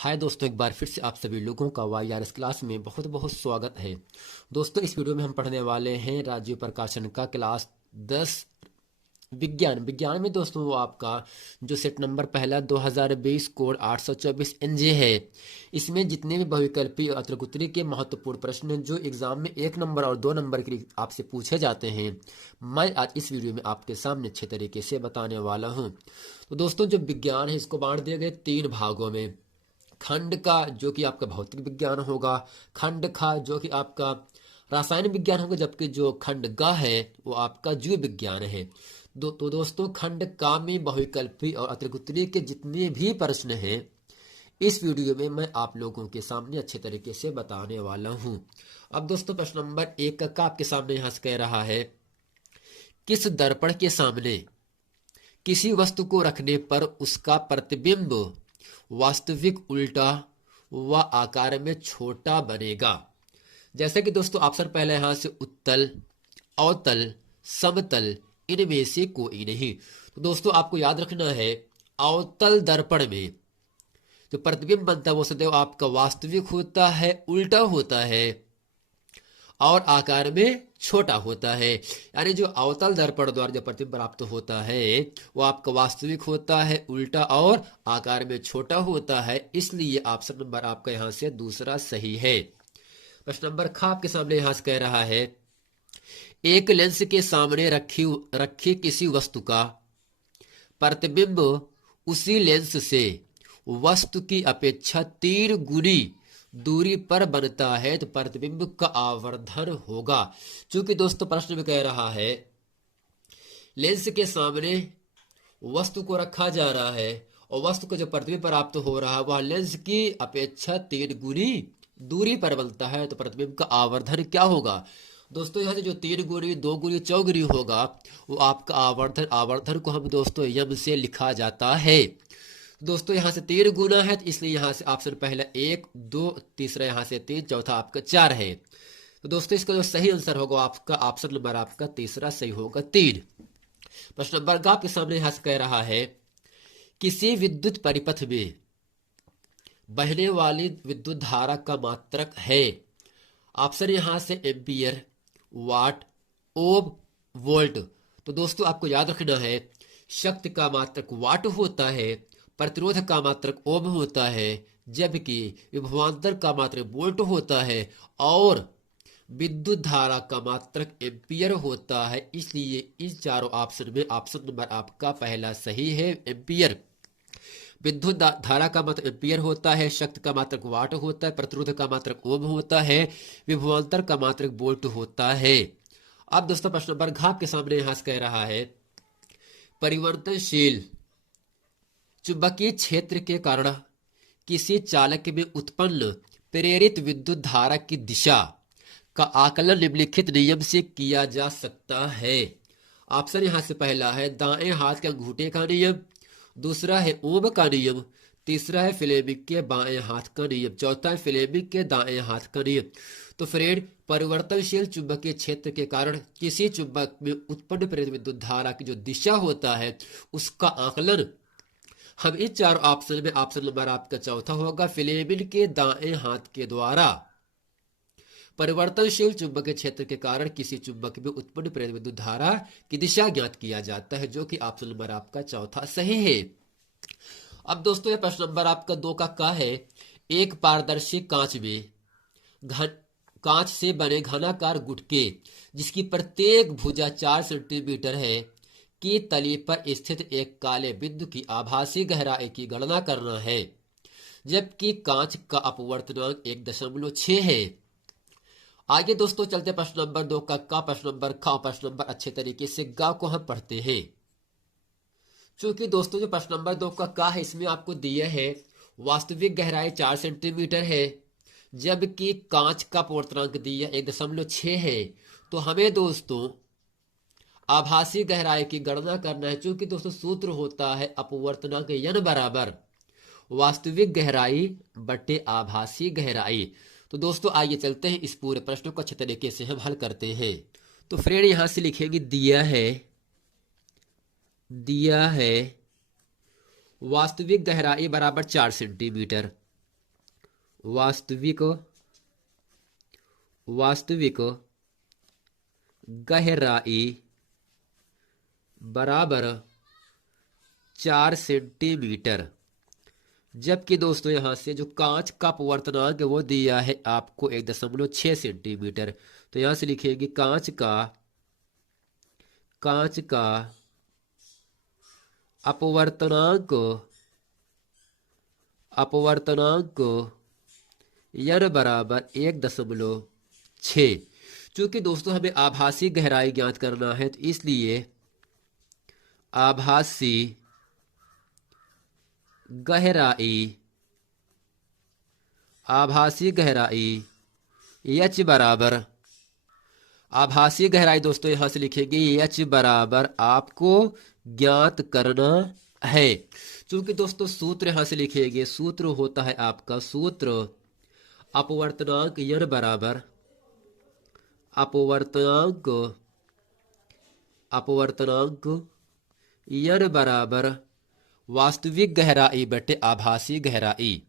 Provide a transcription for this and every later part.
हाय दोस्तों, एक बार फिर से आप सभी लोगों का वाईआरएस क्लास में बहुत बहुत स्वागत है। दोस्तों, इस वीडियो में हम पढ़ने वाले हैं राजीव प्रकाशन का क्लास 10 विज्ञान में दोस्तों वो आपका जो सेट नंबर पहला 2020 कोड 824 एनजे है। इसमें जितने भी बहुविकल्पी और अत्रकुतरी के महत्वपूर्ण प्रश्न हैं जो एग्जाम में 1 नंबर और 2 नंबर के लिए आपसे पूछे जाते हैं, मैं आज इस वीडियो में आपके सामने अच्छे तरीके से बताने वाला हूँ। तो दोस्तों, जो विज्ञान है इसको बांट दिए गए 3 भागों में। खंड का जो कि आपका भौतिक विज्ञान होगा, खंड खा जो कि आपका रासायन विज्ञान होगा, जबकि जो खंड ग है वो आपका जीव विज्ञान है। तो दोस्तों, खंड का में बहुविकल्पी और अतिरिक्तरी के जितने भी प्रश्न हैं इस वीडियो में मैं आप लोगों के सामने अच्छे तरीके से बताने वाला हूं। अब दोस्तों, प्रश्न नंबर 1 का आपके सामने यहां से कह रहा है, किस दर्पण के सामने किसी वस्तु को रखने पर उसका प्रतिबिंब वास्तविक उल्टा व आकार में छोटा बनेगा। जैसे कि दोस्तों ऑप्शन पहले यहां से उत्तल, अवतल, समतल, इनमें से कोई नहीं। तो दोस्तों आपको याद रखना है, अवतल दर्पण में जो प्रतिबिंब बनता है वो सदैव आपका वास्तविक होता है, उल्टा होता है और आकार में छोटा होता है। यानी जो अवतल दर्पण द्वारा जो प्रतिबिंब प्राप्त होता है वो आपका वास्तविक होता है, उल्टा और आकार में छोटा होता है। इसलिए ऑप्शन नंबर आपका यहां से दूसरा सही है। प्रश्न नंबर ख आपके सामने यहां से कह रहा है, एक लेंस के सामने रखी किसी वस्तु का प्रतिबिंब उसी लेंस से वस्तु की अपेक्षा 3 गुनी दूरी पर बनता है तो प्रतिबिंब का आवर्धन होगा। चूंकि दोस्तों प्रश्न में कह रहा है लेंस के सामने वस्तु को रखा जा रहा है और वस्तु का जो प्रतिबिंब प्राप्त हो रहा है वह लेंस की अपेक्षा 3 गुनी दूरी पर बनता है तो प्रतिबिंब का आवर्धन क्या होगा। दोस्तों यहाँ से जो 3 गुनी, 2 गुनी, 4 गुनी होगा वो आपका आवर्धन को हम दोस्तों यम से लिखा जाता है। दोस्तों यहाँ से 3 गुना है तो इसलिए यहाँ से ऑप्शन पहला 1, 2, तीसरा यहाँ से 3, चौथा आपका 4 है। तो दोस्तों इसका जो सही आंसर होगा आपका ऑप्शन नंबर आपका तीसरा सही होगा, 3। प्रश्न नंबर ग आपके सामने यहाँ से कह रहा है, किसी विद्युत परिपथ में बहने वाली विद्युत धारा का मात्रक है। ऑप्शन यहां से एम्पियर, वाट, ओम, वोल्ट। तो दोस्तों आपको याद रखना है, शक्ति का मात्रक वाट होता है, प्रतिरोध का मात्रक ओम होता है, जबकि विभवांतर का मात्रक वोल्ट होता है और विद्युत धारा का मात्रक एम्पियर होता है। इसलिए इन चारों ऑप्शन में ऑप्शन नंबर आपका पहला सही है, एम्पियर। विद्युत धारा का मात्रक एम्पियर होता है, शक्ति का मात्रक वाट होता है, प्रतिरोध का मात्रक ओम होता है, विभवांतर का मात्रक वोल्ट होता है। अब दोस्तों प्रश्न नंबर घ के सामने यहां से कह रहा है, परिवर्तनशील चुंबकीय क्षेत्र के कारण किसी चालक में उत्पन्न प्रेरित विद्युत धारा की दिशा का आकलन निम्नलिखित नियम से किया जा सकता है। ऑप्शन यहां से पहला है दाएं हाथ के अंगूठे का नियम, दूसरा है ओम का नियम, तीसरा है फ्लेमिंग के बाएं हाथ का नियम, चौथा है फ्लेमिंग के दाएं हाथ का नियम। तो फ्रेंड, परिवर्तनशील चुंबकीय क्षेत्र के कारण किसी चुंबक में उत्पन्न प्रेरित विद्युत धारा की जो दिशा होता है उसका आकलन हम इन 4 ऑप्शन में ऑप्शन नंबर आपका चौथा होगा, फ्लेमिंग के दाएं हाथ के द्वारा परिवर्तनशील चुंबकीय क्षेत्र के कारण किसी चुंबक में उत्पन्न प्रेरित विद्युत धारा की दिशा ज्ञात किया जाता है, जो कि ऑप्शन नंबर आपका चौथा सही है। अब दोस्तों ये प्रश्न नंबर आपका 2 का है, एक पारदर्शी कांच में कांच से बने घनाकार गुटके जिसकी प्रत्येक भुजा 4 सेंटीमीटर है की तली पर स्थित एक काले बिंदु की आभासी गहराई की गणना करना है, जबकि कांच का अपवर्तनांक 1.6 है। आगे दोस्तों चलते प्रश्न नंबर 2 का प्रश्न नंबर ख, प्रश्न नंबर अच्छे तरीके से गा को हम पढ़ते हैं। चूंकि दोस्तों जो प्रश्न नंबर 2 का है इसमें आपको दिया है वास्तविक गहराई 4 सेंटीमीटर है, जबकि कांच का अपवर्तनांक दिया 1.6 है। तो हमें दोस्तों आभासी गहराई की गणना करना है। चूंकि दोस्तों सूत्र होता है अपवर्तनांक n बराबर वास्तविक गहराई बटे आभासी गहराई। तो दोस्तों आइए चलते हैं इस पूरे प्रश्न को अच्छे तरीके से हम हल करते हैं। तो फ्रेंड यहां से लिखेंगे दिया है वास्तविक गहराई बराबर 4 सेंटीमीटर। वास्तविक वास्तविक गहराई बराबर 4 सेंटीमीटर। जबकि दोस्तों यहां से जो कांच का अपवर्तनांक है वो दिया है आपको 1.6 सेंटीमीटर। तो यहां से लिखेंगे कांच का अपवर्तनांक n बराबर 1.6। चूंकि दोस्तों हमें आभासी गहराई ज्ञात करना है, तो इसलिए आभासी गहराई h बराबर, आभासी गहराई दोस्तों यहां से लिखेंगे h बराबर आपको ज्ञात करना है। चूंकि दोस्तों सूत्र यहां से लिखेंगे, सूत्र होता है आपका सूत्र अपवर्तनांक n बराबर अपवर्तनांक n बराबर वास्तविक गहराई बटे आभासी गहराई।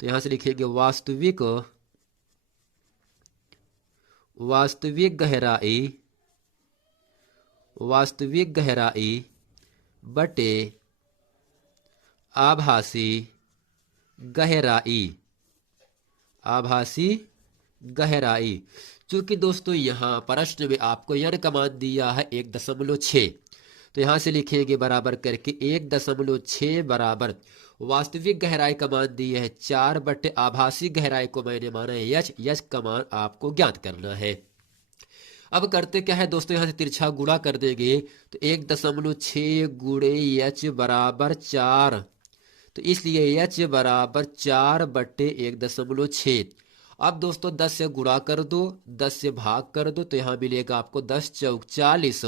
तो यहां से लिखेंगे वास्तविक गहराई बटे आभासी गहराई। चूंकि दोस्तों यहां प्रश्न में आपको n का मान दिया है 1.6, तो यहां से लिखेंगे बराबर करके 1.6 बराबर वास्तविक गहराई का मान दिया है 4 बटे आभासी गहराई को मैंने माना है h का मान आपको ज्ञात करना है। अब करते क्या है दोस्तों, यहां से तिरछा गुणा कर देंगे, तो 1.6 गुणे h बराबर 4। तो इसलिए h बराबर 4 बटे 1.6। अब दोस्तों 10 से गुणा कर दो, 10 से भाग कर दो, तो यहां मिलेगा आपको 10 चौक 40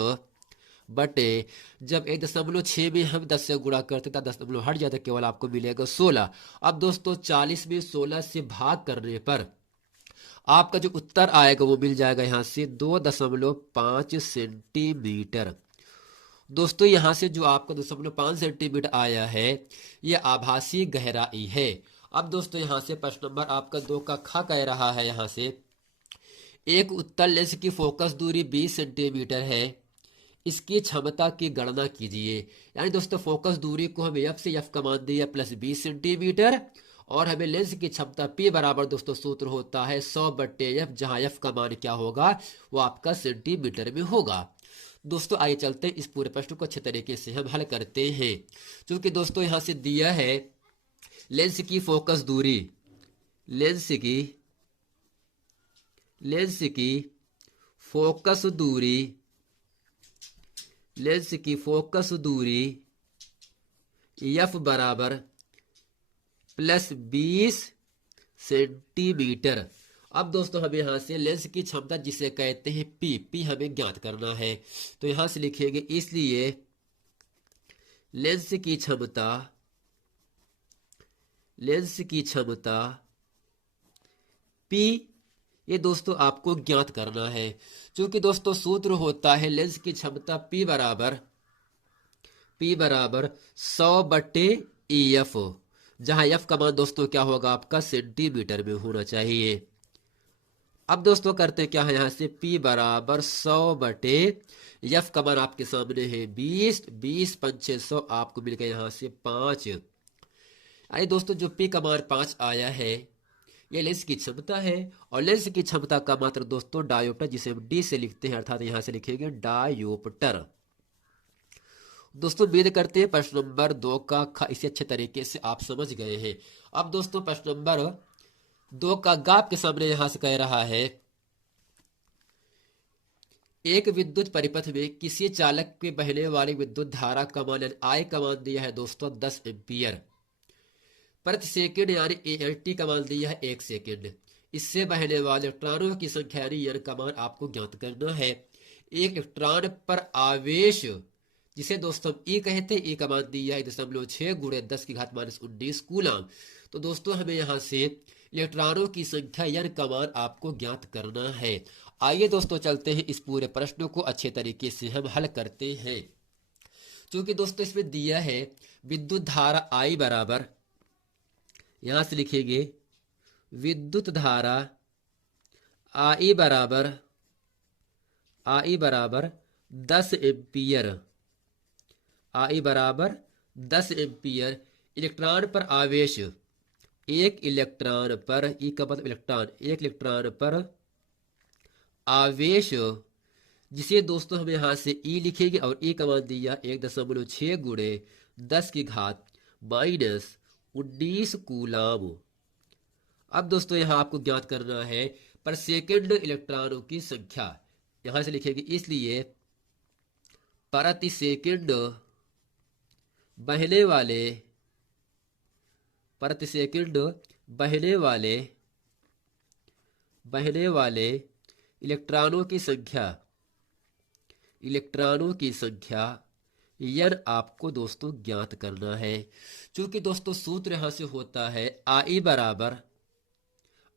बटे, जब 1.6 में हम 10 से गुणा करते तो 10 हट जाता, केवल आपको मिलेगा 16। अब दोस्तों 40 में 16 से भाग करने पर आपका जो उत्तर आएगा वो मिल जाएगा यहां से 2.5 सेंटीमीटर। दोस्तों यहां से जो आपका 2.5 सेंटीमीटर आया है यह आभासी गहराई है। अब दोस्तों यहां से प्रश्न नंबर आपका 2 का ख कह रहा है, यहां से एक उत्तल लेंस की फोकस दूरी 20 सेंटीमीटर है, इसकी क्षमता की गणना कीजिए। यानी दोस्तों फोकस दूरी को हमें f से f का मान दिया प्लस 20 सेंटीमीटर, और हमें लेंस की क्षमता P बराबर दोस्तों सूत्र होता है 100 बटे f, जहां f का मान क्या होगा वो आपका सेंटीमीटर में होगा। दोस्तों आइए चलते हैं इस पूरे प्रश्न को अच्छे तरीके से हम हल करते हैं। क्योंकि दोस्तों यहां से दिया है लेंस की फोकस दूरी, लेंस की फोकस दूरी f बराबर प्लस 20 सेंटीमीटर। अब दोस्तों हमें यहां से लेंस की क्षमता जिसे कहते हैं P हमें ज्ञात करना है। तो यहां से लिखेंगे इसलिए लेंस की क्षमता P ये दोस्तों आपको ज्ञात करना है। क्योंकि दोस्तों सूत्र होता है लेंस की क्षमता P बराबर 100 बटे EF, जहां F का मान दोस्तों क्या होगा आपका सेंटीमीटर में होना चाहिए। अब दोस्तों करते क्या है, यहां से P बराबर 100 बटे F का मान आपके सामने है 20, 20 5 100 आपको मिल गया यहां से 5। आइए दोस्तों जो P का मान 5 आया है ये लेंस की क्षमता है, और लेंस की क्षमता का मात्र दोस्तों डायोप्टर, जिसे हम D से लिखते हैं, अर्थात यहां से लिखेंगे डायोप्टर। दोस्तों उम्मीद करते हैं प्रश्न नंबर 2 का ख इसे अच्छे तरीके से आप समझ गए हैं। अब दोस्तों प्रश्न नंबर 2 का ग आपके सामने यहां से कह रहा है एक विद्युत परिपथ में किसी चालक में बहने वाली विद्युत धारा का मान I का मान दिया है दोस्तों 10 एम्पियर प्रति सेकंड, यानी ALT का मान दिया है 1 सेकंड। इससे बहने वाले इलेक्ट्रॉनों की संख्या यानी n का मान आपको ज्ञात करना है। एक इलेक्ट्रॉन पर आवेश जिसे दोस्तों E कहते हैं, E का मान दिया है 0.6 गुणे 10 की घात -19 कूलम। तो दोस्तों हमें यहां से इलेक्ट्रॉनों की संख्या n का मान आपको ज्ञात करना है। आइए दोस्तों चलते हैं इस पूरे प्रश्न को अच्छे तरीके से हम हल करते हैं। क्योंकि दोस्तों इसमें दिया है विद्युत धारा I बराबर, यहां से लिखेंगे विद्युत धारा आई बराबर 10 एम्पियर। आई बराबर 10 एम्पियर। इलेक्ट्रॉन पर आवेश, एक इलेक्ट्रॉन पर, ई का मतलब इलेक्ट्रॉन, एक इलेक्ट्रॉन पर आवेश, जिसे दोस्तों हम यहां से ई लिखेंगे और ई का मान दिया 1.6 गुणे 10 की घात माइनस 19 कूलाम। अब दोस्तों यहां आपको ज्ञात करना है पर सेकंड इलेक्ट्रॉनों की संख्या, यहां से लिखेंगे, इसलिए प्रति सेकंड बहने वाले, प्रति सेकंड बहने वाले इलेक्ट्रॉनों की संख्या, इलेक्ट्रॉनों की संख्या n आपको दोस्तों ज्ञात करना है। चूंकि दोस्तों सूत्र यहां से होता है आई बराबर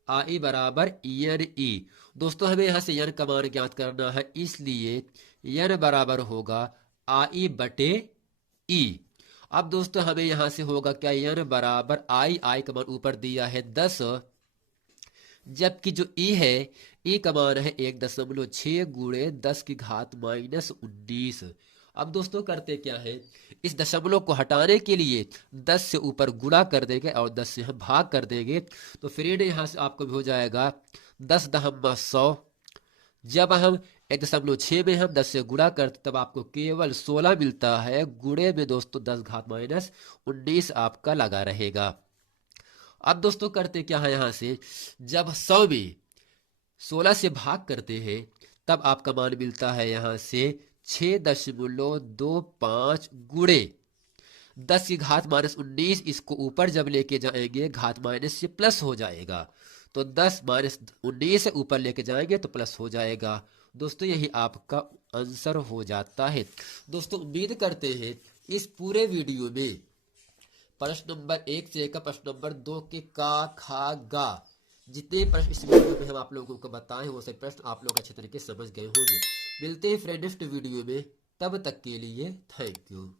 एन ई। दोस्तों हमें यहां से n का मान ज्ञात करना है, इसलिए n बराबर होगा आई बटे ई। अब दोस्तों हमें यहां से होगा क्या, n बराबर आई का मान ऊपर दिया है 10, जबकि जो ई है, ई का मान है 1.6 गुणे 10 की घात माइनस 19। अब दोस्तों करते क्या है, इस दशमलव को हटाने के लिए 10 से ऊपर गुणा कर देंगे और 10 से हम भाग कर देंगे, तो फिर यहां से आपको भी हो जाएगा 10 दहम्मा 100। जब हम 1.6 में हम 10 से गुणा करते तब आपको केवल 16 मिलता है, गुणे में दोस्तों 10 घात माइनस 19 आपका लगा रहेगा। अब दोस्तों करते क्या है, यहां से जब 100 में 16 से भाग करते हैं तब आपका मान मिलता है यहां से 6.25 गुणे 10 की घात माइनस 19। इसको ऊपर जब लेके जाएंगे घात माइनस से प्लस हो जाएगा, तो 10 माइनस 19 से ऊपर लेके जाएंगे तो प्लस हो जाएगा। दोस्तों यही आपका आंसर हो जाता है। दोस्तों उम्मीद करते हैं इस पूरे वीडियो में प्रश्न नंबर 1 से लेकर प्रश्न नंबर 2 के का खा गा जितने प्रश्न इस वीडियो में हम आप लोगों को बताए वो सभी प्रश्न आप लोग अच्छे तरीके से समझ गए होंगे। मिलते हैं फ्रेंड नेक्स्ट वीडियो में, तब तक के लिए थैंक यू।